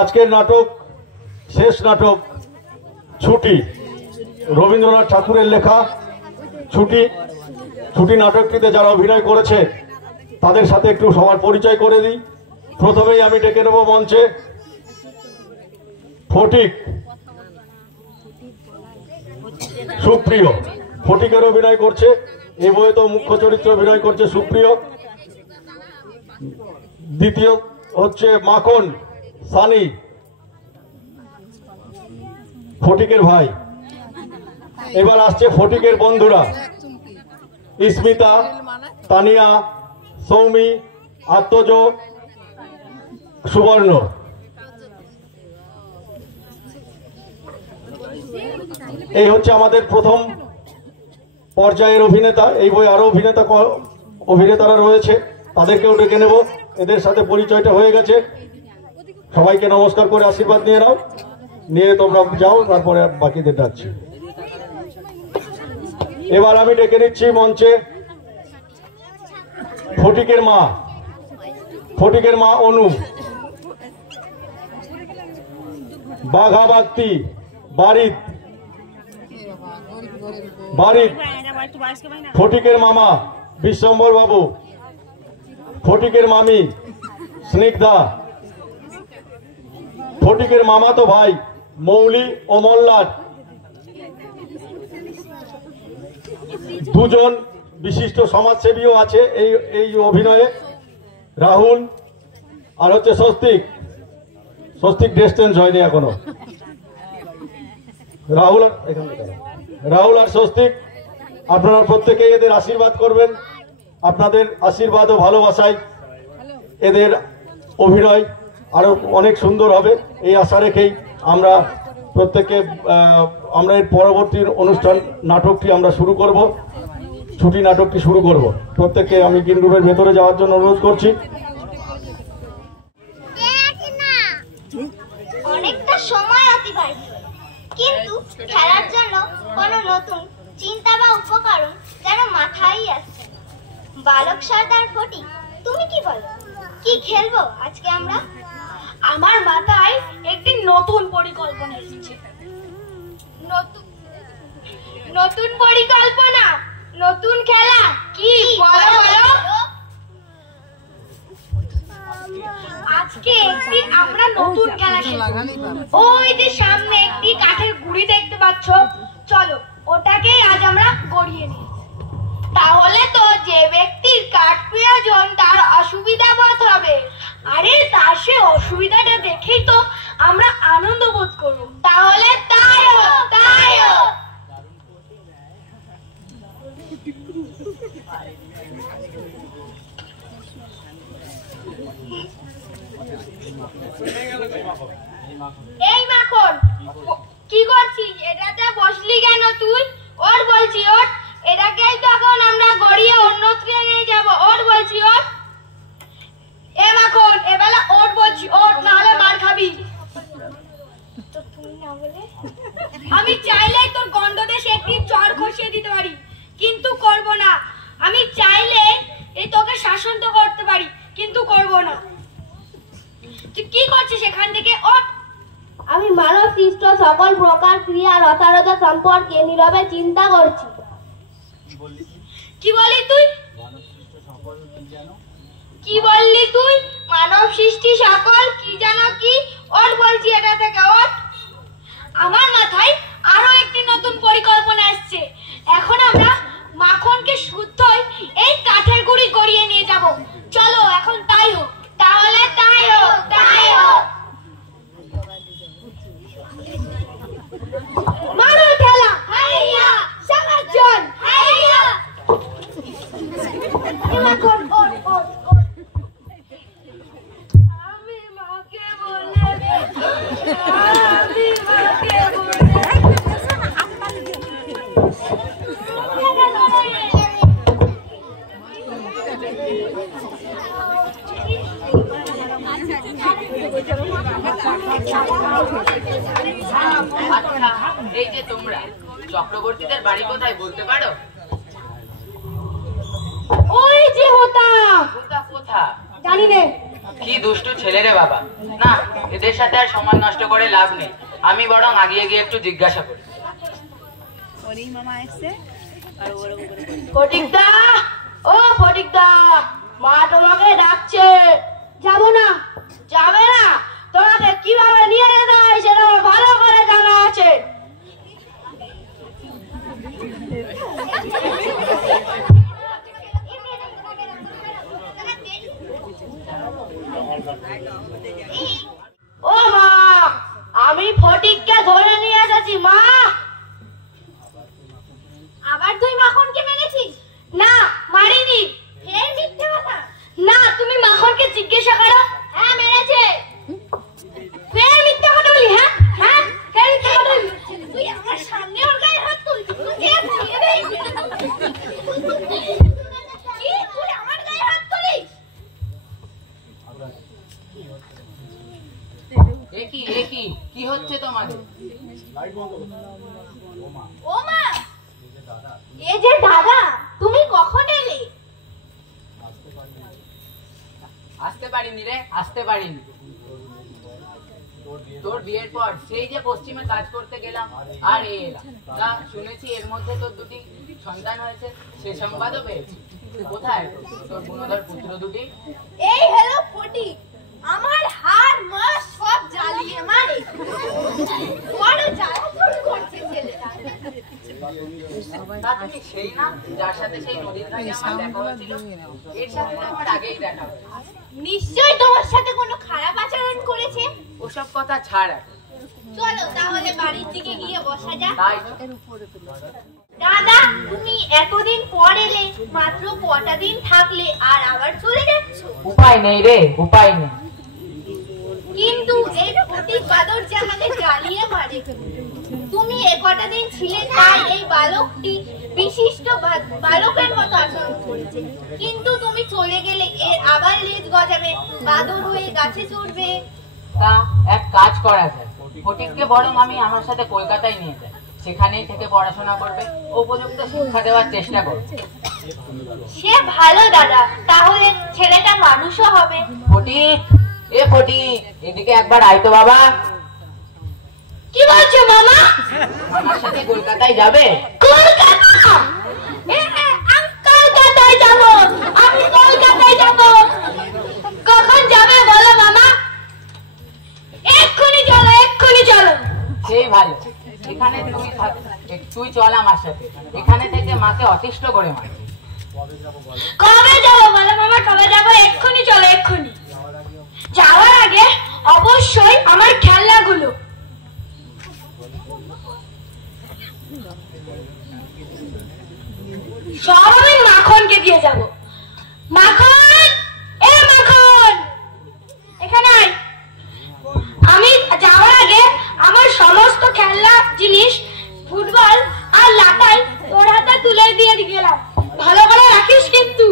আজকের নাটক শেষ নাটক ছুটি, রবীন্দ্রনাথ ঠাকুরের লেখা ছুটি। ছুটি নাটকটিতে যারা অভিনয় করেছে তাদের সাথে একটু সবার পরিচয় করে দিই। প্রথমেই আমি ডেকে নেব মঞ্চে ফটিক, সুপ্রিয়। ফটিকের অভিনয় করছে, এই বইয়ে তো মুখ্য চরিত্রে অভিনয় করছে সুপ্রিয়। দ্বিতীয় হচ্ছে মাখন, সানি, ফটিকের ভাই। এবার আসছে ফটিকের বন্ধুরা, স্মিতা, তানিয়া, সৌমি, আত্মজ, সুবর্ণ। এই হচ্ছে আমাদের প্রথম পর্যায়ের অভিনেতা। এই বই আরো অভিনেতারা রয়েছে, তাদেরকেও ডেকে নেব। এদের সাথে পরিচয়টা হয়ে গেছে, সবাইকে নমস্কার করে আশীর্বাদ নিয়ে নাও, নিয়ে তোমরা যাও, তারপরে বাকিদের ডাকছি। এবার আমি ডেকে নিচ্ছি মঞ্চে ফটিকের মা, ফটিকের মা অনু, বাঘাবাগতি, বারিদ, ফটিকের মামা বিশ্বম্বর বাবু, ফটিকের মামি স্নিগ্ধা, ফটিকের মামা তো ভাই মৌলি ও মল্লার। দুজন বিশিষ্ট সমাজসেবীও আছে এই অভিনয়ে, রাহুল আর হচ্ছে স্বস্তিক। স্বস্তিক ড্রেস চেঞ্জ হয়নি এখনো। রাহুল আর স্বস্তিক, আপনারা প্রত্যেকেই এদের আশীর্বাদ করবেন। আপনাদের আশীর্বাদ ও ভালোবাসায় এদের অভিনয় আরো অনেক সুন্দর হবে, এই আশা রেখেই আমরা প্রত্যেকে আমরা এর পরবর্তী অনুষ্ঠান নাটকটি আমরা শুরু করব, ছুটি নাটকটি শুরু করব। প্রত্যেককে আমি গ্রিন রুমের ভেতরে যাওয়ার জন্য অনুরোধ করছি। অনেকটা সময় অতিবাহিত, কিন্তু খেলার জন্য কোনো নতুন চিন্তা বা উপকরণ যেন মাথায় আসছে। বালক সর্দার ফটিক, তুমি কি বলো, কি খেলবো আজকে আমরা? আমার মাথায় একটি নতুন পরিকল্পনা এসেছে। নতুন পরিকল্পনা, নতুন খেলা, কি বলো বলো? আজকে একটি আমরা নতুন খেলা খেলবো। ওই যে সামনে একটি কাঠের গুড়ি দেখতে পাচ্ছ, চলো ওটাকেই আজ আমরা গড়িয়ে নিই। তাহলে তো যে ব্যক্তির কাঠ প্রয়োজন তার অসুবিধা বোধ হবে। আরে তার সে অসুবিধাটা দেখেই তো আমরা আনন্দ বোধ করব। তাহলে তাই হোক, তাই হোক। এই মাখন, কি করছিস? এটাতে বসলি কেন তুই? ওর বলছি ওর, এটাকেই তখন আমরা গড়িয়ে অন্যত্র নিয়ে যাব। ওর বলছি ওর। এ মাখন, এবেলা ওর বলছি ওর, নাহলে মার খাবি। তো তুই না বলে আমি চাইলেই তোর গন্ডদেশে একটি চড় খসিয়ে দিতে পারি, কিন্তু করব না। আমি চাইলে এই তোকে শাসন তো করতে পারি, কিন্তু করব না। তুই কি করছিস এখান থেকে? ওঠ। আমি মানব সৃষ্ট সকল প্রকার ক্রিয়া রতারতা সম্পর্কে নীরবে চিন্তা করছি। কি বললি তুই? কি বললি তুই? মানব সৃষ্টি সকল কি জানো কি? ওর বলছি এটা থেকে ওঠ। আমার মাথায় আরো একটি নতুন পরিকল্পনা আসছে। এখন আমরা মাখনকে শুদ্ধই এই কাঠের গুড়ি গড়িয়ে নিয়ে যাব। চলো এখন তাই হোক। তাহলে তাই হোক, তাই হোক। মারো খেলা, হাইয়া! সারাজন, হাইয়া! মাখন, ওঠ, ওঠ, ওঠ। আমি মাকে বলে, আমি মাকে বলে। এই যে তোমরা চক্রবর্তীদের বাড়ি কোথায় বলতে পারো? ওই যে হোতা কোথা কোথা জানি নে। কি দুষ্টু ছেলে রে বাবা। না, এদের সাথে আর সময় নষ্ট করে লাভ নেই, আমি বরং আগিয়ে গিয়ে একটু জিজ্ঞাসা করি। ফটিকদা, ও ফটিকদা, মা তোমাকে ডাকছে। যাবো না। যাবে না? তোমাকে কিভাবে নিয়ে যেতে হয় সেটা আমার ভালো করে জানা আছে। ও মা, আমি ফটিককে ধরে নিয়ে এসেছি মা। আবার তুই মাখনকে মেরেছিস? না, মারিনি। ফের মিথ্যে কথা। না, তুমি মাখনকে জিজ্ঞাসা করো। হ্যাঁ মেরেছে। ফের মিথ্যা কথা বলি? হ্যাঁ হ্যাঁ, ফের মিথ্যা কথা বলি। তুই আমার সামনে ওর গায়ে হাত তুলছিস? তুই কে ছিড়ে দে। কি তুই আমার গায়ে হাত তুলিস? কি হচ্ছে তোমাদের? ও মা, এ যে দাদা, তুমি কখন এলে? আসতে পারিনি রে, আসতে পারিনি। তোর বিয়ের পর সেই যে পশ্চিমে কাজ করতে গেলাম আর এলাম। তা শুনেছি এর মধ্যে তোর দুটি সন্তান হয়েছে, সে সংবাদও পেয়েছি। কোথায় তোর গুণধর পুত্র দুটি? এই হলো ফটিক, আমার হার মাস সব জ্বালিয়ে মারে। বড় জ্বালাতন করছে ছেলেটা। তা তুমি সেই না যার সাথে সেই নদীর ধারে আমার দেখা হয়েছিল? এর সাথে তো আমার আগেই দেখা হয়েছে। নিশ্চয়ই তোমার সাথে কোনো খারাপ আচরণ করেছে। ওসব কথা ছাড় এখন। চলো তাহলে বাড়ির দিকে গিয়ে বসা যাক। তাই দাদা, তুমি এতদিন পর এলে, মাত্র কটা দিন থাকলে আর আবার চলে যাচ্ছ? উপায় নেই রে, উপায় নেই। কিন্তু এই ফটিক বাদর যে আমাদের জ্বালিয়ে মারে, তুমি এ কটা দিন ছিলে তাই এই বালকটি বিশিষ্ট বালকের মতো আচরণ করেছে। কিন্তু তুমি চলে গেলে এর আবার লেজ গজাবে, বাদর হয়ে গাছে চড়বে। তা এক কাজ করা যায়, ফটিককে বরং আমি আমার সাথে কলকাতায় নিয়ে যাই, সেখানেই থেকে পড়াশোনা করবে, উপযুক্ত শিক্ষা দেওয়ার চেষ্টা করবে। সে ভালো দাদা, তাহলে ছেলেটা মানুষও হবে। ফটিক, এ ফটিক, এদিকে একবার আয় তো বাবা। কি বলছো মামা? আমার সাথে কলকাতায় যাবে? কলকাতা? আমি কলকাতায় যাব। আমি কলকাতায় যাব। কখন যাবে বলো মামা? এক্ষুনি চলো, এক্ষুনি চলো। সেই ভালো, এখানে তুই চল আমার সাথে, এখানে থেকে মাকে অতিষ্ঠ করে মার। কবে যাবো বলো মামা, কবে যাবো? এক্ষুনি চলো, এক্ষুনি। যাওয়ার আগে অবশ্যই আমার খেলনাগুলো। সব আমি মাখনকে দিয়ে যাব। মাখন, এ মাখন, এখানে আয়। আমি যাওয়ার আগে আমার সমস্ত খেলনা জিনিস, ফুটবল আর লাটাই তোর হাতে তুলে দিয়ে গেলাম। ভালো করে রাখিস কিন্তু।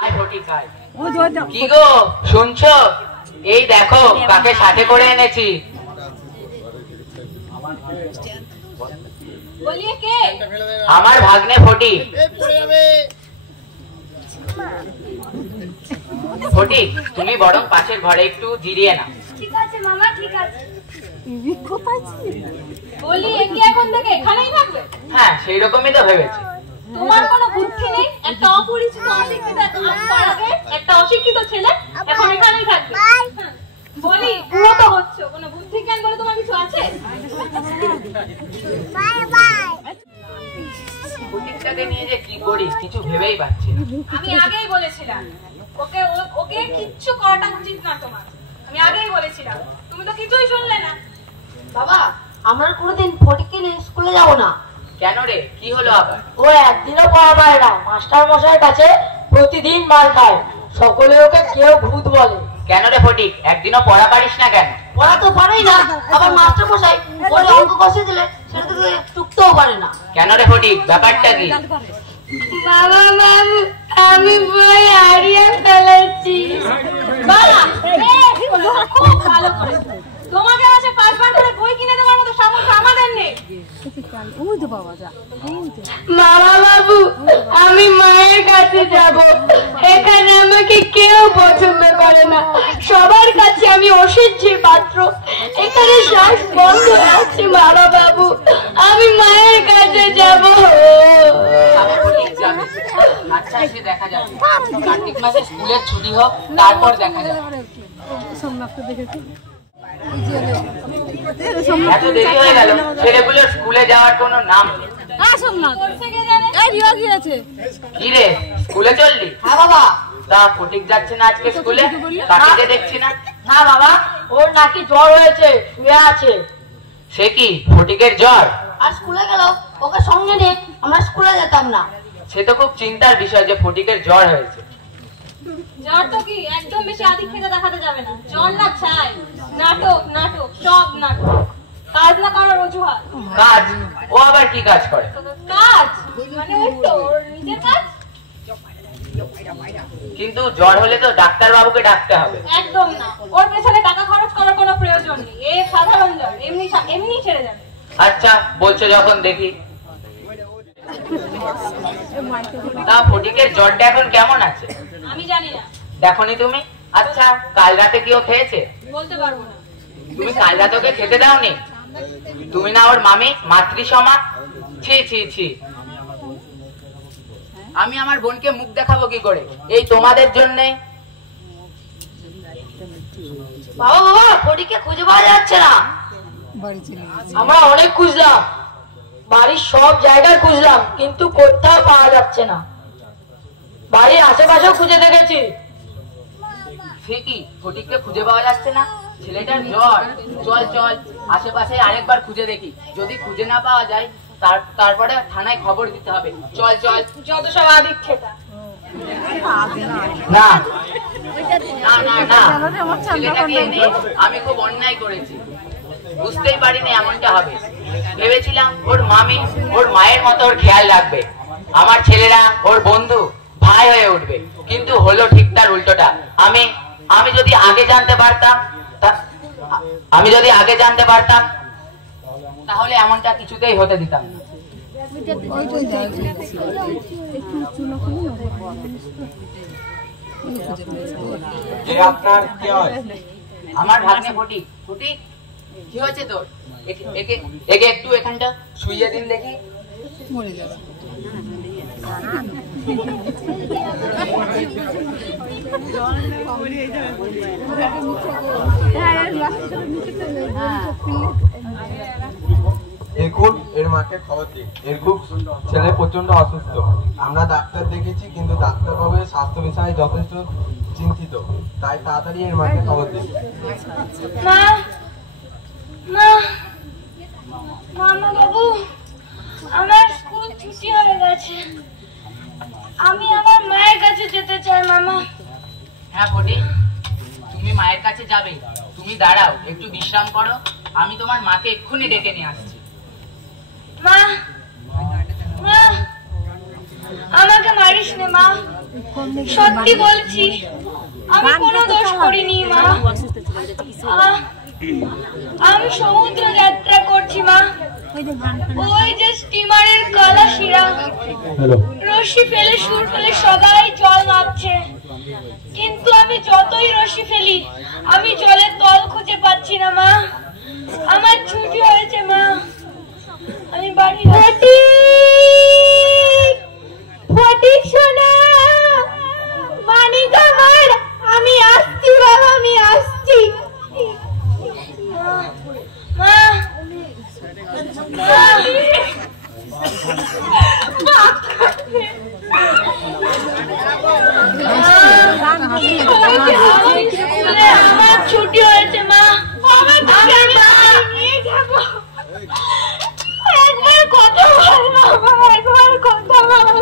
আয় ফটিক, আয়। কি গো, শুনছো? এই দেখো কাকে সাথে করে এনেছি। বলিয়ে কে? আমার ভাগ্নে ফটিক। ফটিক, তুমি বরং পাশের ঘরে একটু জিরিয়ে নাও। ঠিক আছে মামা, ঠিক আছে। বলি একে এখন থেকে এখানেই থাকবে? হ্যাঁ, সেই রকমই তো ভেবেছি। তোমার কোনো বুদ্ধি নেই? একটা অপরিচিত একটা অশিক্ষিত ছেলে এখন এখানেই থাকবে। বলি বুড়ো তো হচ্ছে, কোনো বুদ্ধি জ্ঞান বলে তোমার কিছু আছে? ফটিকটাকে নিয়ে যে কি করি কিছু ভেবেই পাচ্ছি না। আমি আগেই বলেছিলাম ওকে ওকে কিচ্ছু করাটা উচিত না তোমার। আমি আগেই বলেছিলাম, তুমি তো কিছুই শুনলে না। বাবা, আমরা কোনোদিন ফটিককে নিয়ে স্কুলে যাব না। কেন রে, কি হলো আবার? ও একদিনও পড়া পায় না, মাস্টার মশাইয়ের কাছে প্রতিদিন মার খায়। সকলে ওকে কেউ ভূত বলে। কেন রে ফটিক, একদিনও পড়া পারিস না কেন? পড়া তো পারেই না, আবার মাস্টার মশাই বলে অঙ্ক কষে দিলে সেটা তো টুকতেও পারে না। কেন রে ফটিক, ব্যাপারটা কি? বাবা বাবু, আমি বই হারিয়ে ফেলেছি। বাবা, খুব ভালো করে তোমাদের কাছে 5 বার করে বই কিনে দেওয়ার মতো সামর্থ্য আমাদের নেই। মামা বাবু, আমি মায়ের কাছে যাব। এখানে আমাকে কেউ পছন্দ করে না, সবার কাছে আমি অসহ্যের পাত্র। এখানে শ্বাস বন্ধ আছে মামা বাবু, আমি মায়ের কাছে যাব। আচ্ছা, এসে দেখা যাবে। কার্তিক মাসে স্কুলের ছুটি হোক, তারপর দেখা যাবে। এত দেরি হয়ে গেল, ছেলেগুলো স্কুলে যাওয়ার কোনো নাম নেই। কি রে, স্কুলে চললি? হ্যাঁ বাবা। তা ফটিক যাচ্ছে না আজকে স্কুলে? কাটিতে দেখছি না। না বাবা, ওর নাকি জ্বর হয়েছে, শুয়ে আছে। সে কি, ফটিকের জ্বর? আর স্কুলে গেল, ওকে সঙ্গে নিয়ে আমরা স্কুলে যেতাম না। সে তো খুব চিন্তার বিষয় যে ফটিকের জ্বর হয়েছে। জ্বর তো কি একদম বেশি আদিক্ষেতা দেখাতে যাবে না। জ্বর না ছাই, নাটক নাটক সব নাটক, কাজ না করার অজুহাত। কাজ? ও আবার কি কাজ করে? কাজ মানে ওই তো ওর নিজের কাজ। কিন্তু জ্বর হলে তো ডাক্তার বাবুকে ডাকতে হবে। একদম না, ওর পেছনে টাকা খরচ করার কোনো প্রয়োজন নেই। এ সাধারণ জ্বর, এমনি ছেড়ে যাবে। আচ্ছা, বলছো যখন দেখি। তা ফটিকের জ্বরটা এখন কেমন আছে? আমি জানি না। দেখনি তুমি? আচ্ছা, কাল রাতে কি ও খেয়েছে? বলতে পারবো না। তুমি কাল রাতে ওকে খেতে দাওনি? তুমি না ওর মামি, মাতৃসমা? ছি ছি ছি। আমি আমার বোনকে মুখ দেখাবো কি করে? এই তোমাদের জন্যে। বাবা বাবা, ফটিককে খুঁজে পাওয়া যাচ্ছে না। আমরা অনেক খুঁজলাম, বাড়ির সব জায়গায় খুঁজলাম, কিন্তু কোথাও পাওয়া যাচ্ছে না। বাড়ির আশেপাশেও খুঁজে দেখেছি। সে কি, ফটিককে খুঁজে পাওয়া যাচ্ছে না? ছেলেটার জ্বর। চল চল, আশেপাশে আরেকবার খুঁজে দেখি। যদি খুঁজে না পাওয়া যায় তারপরে থানায় খবর দিতে হবে। চল চল। যত সব আদিক্ষেতা। না না না না, ছেলেটাকে এনে আমি খুব অন্যায় করেছি। বুঝতেই পারিনি এমনটা হবে। ভেবেছিলাম ওর মামি, ওর মায়ের মতো ওর খেয়াল রাখবে, আমার ছেলেরা ওর বন্ধু ভাই হয়ে উঠবে। কিন্তু হলো ঠিক তার উল্টোটা। আমি যদি আগে জানতে পারতাম তাহলে এমনটা কিছুতেই হতে দিতাম না। আপনার কি হয়? আমার ভাগ্নে ফটিক। ফটিক, কি হয়েছে তোর? একে একটু এখানটা শুইয়ে দিন দেখি। দেখুন, এর মাকে খবর দিন। এর খুব ছেলে প্রচন্ড অসুস্থ। আমরা ডাক্তার দেখেছি, কিন্তু ডাক্তারবাবু স্বাস্থ্য বিষয়ে যথেষ্ট চিন্তিত। তাই তাড়াতাড়ি এর মাকে খবর দিন। মা মা মামা বাবু, আমার স্কুল ছুটি হয়ে গেছে, আমি আমার মায়ের কাছে যেতে চাই। মামা। হ্যাঁ ফটিক, তুমি মায়ের কাছে যাবে। তুমি দাঁড়াও, একটু বিশ্রাম করো। আমি তোমার মাকে এক্ষুনি ডেকে নিয়ে আসছি। মা মা, আমাকে মারিস না মা, সত্যি বলছি, আমি কোনো দোষ করিনি মা। আমি সমুদ্র যাত্রা করছি মা, ওই যে স্টিমারের কালা শিরা, রশি ফেলে সুর ফেলে সবাই জল মাপছে, কিন্তু আমি যতই রশি ফেলি আমি জলের তল খুঁজে পাচ্ছি না মা। আমার ছুটি হয়েছে মা, আমি বাড়ি। ফটিক সোনা, মানিক আমার, আমি আসছি বাবা, আমি আসছি। মা আমার ছুটি হয়েছে মা, নিয়ে যাবো। একবার কথা বল বাবা, একবার কথা বল।